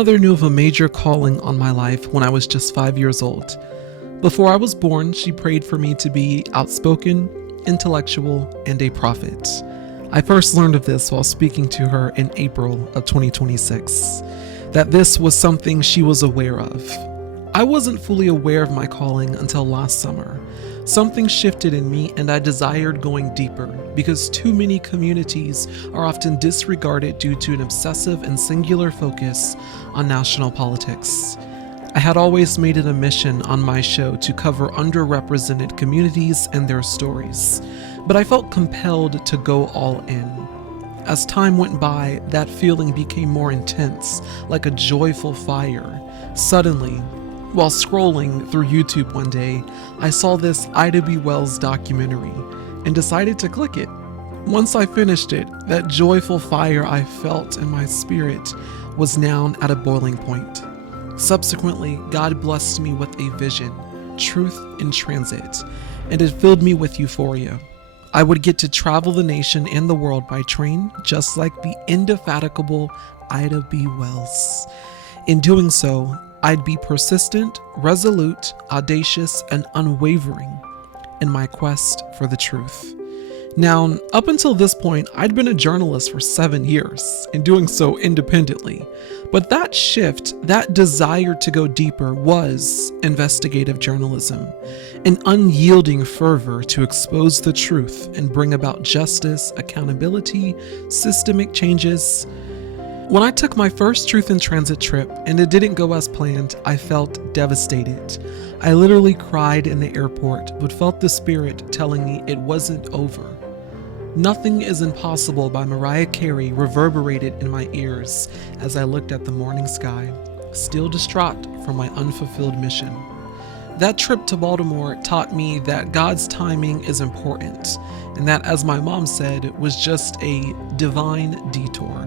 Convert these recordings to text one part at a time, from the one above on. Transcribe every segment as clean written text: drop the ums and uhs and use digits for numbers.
mother knew of a major calling on my life when I was just 5 years old. Before I was born, she prayed for me to be outspoken, intellectual, and a prophet. I first learned of this while speaking to her in April of 2026, that this was something she was aware of. I wasn't fully aware of my calling until last summer. Something shifted in me and I desired going deeper because too many communities are often disregarded due to an obsessive and singular focus on national politics. I had always made it a mission on my show to cover underrepresented communities and their stories, but I felt compelled to go all in. As time went by, that feeling became more intense, like a joyful fire. Suddenly, while scrolling through YouTube one day, I saw this Ida B. Wells documentary and decided to click it. Once I finished it, that joyful fire I felt in my spirit was now at a boiling point. Subsequently, God blessed me with a vision, truth in transit, and it filled me with euphoria. I would get to travel the nation and the world by train, just like the indefatigable Ida B. Wells. In doing so, I'd be persistent, resolute, audacious, and unwavering in my quest for the truth. Now, up until this point, I'd been a journalist for 7 years, and doing so independently. But that shift, that desire to go deeper was investigative journalism, an unyielding fervor to expose the truth and bring about justice, accountability, systemic changes. When I took my first Truth in Transit trip and it didn't go as planned, I felt devastated. I literally cried in the airport, but felt the Spirit telling me it wasn't over. Nothing is Impossible by Mariah Carey reverberated in my ears as I looked at the morning sky, still distraught from my unfulfilled mission. That trip to Baltimore taught me that God's timing is important, and that, as my mom said, was just a divine detour.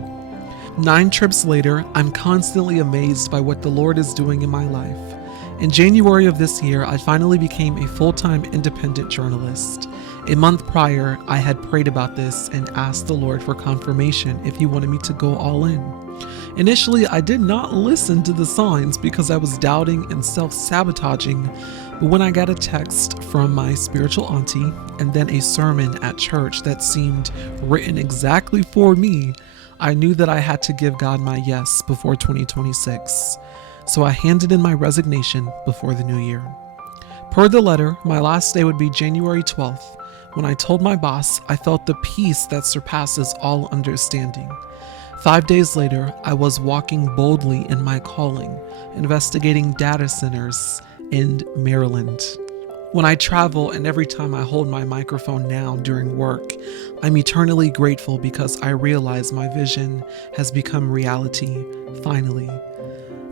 9 trips later, I'm constantly amazed by what the Lord is doing in my life. In January of this year, I finally became a full-time independent journalist. A month prior, I had prayed about this and asked the Lord for confirmation if He wanted me to go all in. Initially, I did not listen to the signs because I was doubting and self-sabotaging, but when I got a text from my spiritual auntie and then a sermon at church that seemed written exactly for me, I knew that I had to give God my yes before 2026. So I handed in my resignation before the new year. Per the letter, my last day would be January 12th. When I told my boss, I felt the peace that surpasses all understanding. 5 days later, I was walking boldly in my calling, investigating data centers in Maryland. When I travel and every time I hold my microphone now during work, I'm eternally grateful because I realize my vision has become reality, finally.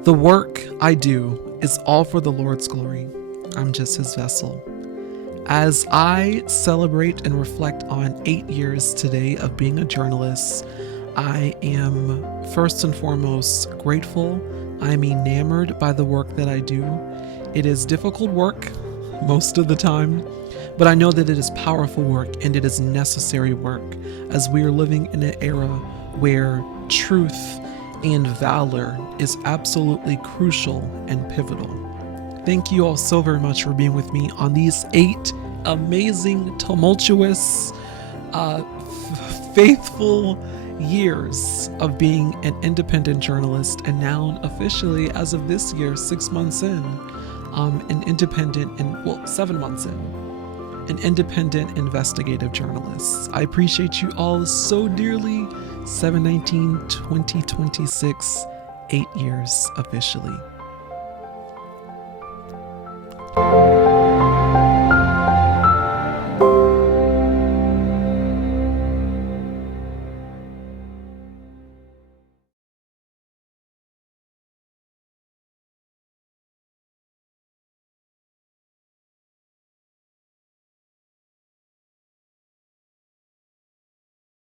The work I do is all for the Lord's glory. I'm just His vessel. As I celebrate and reflect on 8 years today of being a journalist, I am first and foremost grateful. I'm enamored by the work that I do. It is difficult work most of the time, but I know that it is powerful work and it is necessary work as we are living in an era where truth and valor is absolutely crucial and pivotal. Thank you all so very much for being with me on these 8 amazing, tumultuous, faithful years of being an independent journalist, and now officially, as of this year, 6 months in, an independent, and 7 months in, an independent investigative journalist. I appreciate you all so dearly. 7/19/2026, 8 years officially.